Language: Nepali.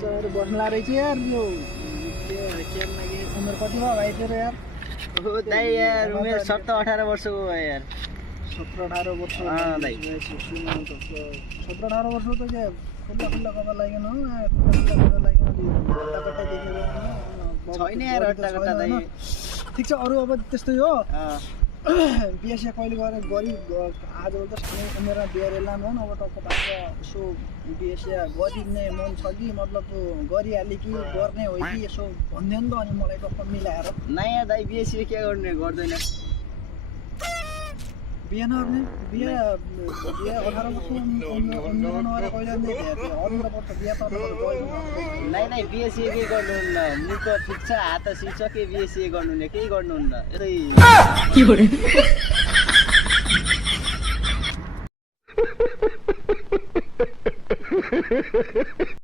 चलाएर बस्ला रहेछ यार यो के लागि उमेर कति भयो भाइ तेरो यार हो दाइ यार उमेर 17-18 वर्षको भयो यार 17-18 वर्ष दाइ 17-18 वर्ष त के खुल्ला खुल्ला कता लागेन हो खुल्ला कता लागेन कता देखेर छैन यार अट्टा दाइ ठिक छ अरु अब त्यस्तै हो बिएसए कहिले गरेर गरी आजभोलि त सानो उमेरमा बिहे लानु हो अब टक्क भएको यसो बिएसए गरिने मन छ कि मतलब गरिहाल्ने कि गर्ने हो कि यसो भन्दैन त अनि मलाई टक्क मिलाएर नयाँ दाइ बिएससी के गर्ने गर्दैन बिहे नगर्ने बिहे 18 वर्ष उमेर नभएर कहिले नै अरू त पर्छ बिहे त नै बिएससी केही गर्नुहुन्न मुख ठिक छ हात सिक्छ के बिएससी गर्नुहुन्न केही गर्नुहुन्न यतै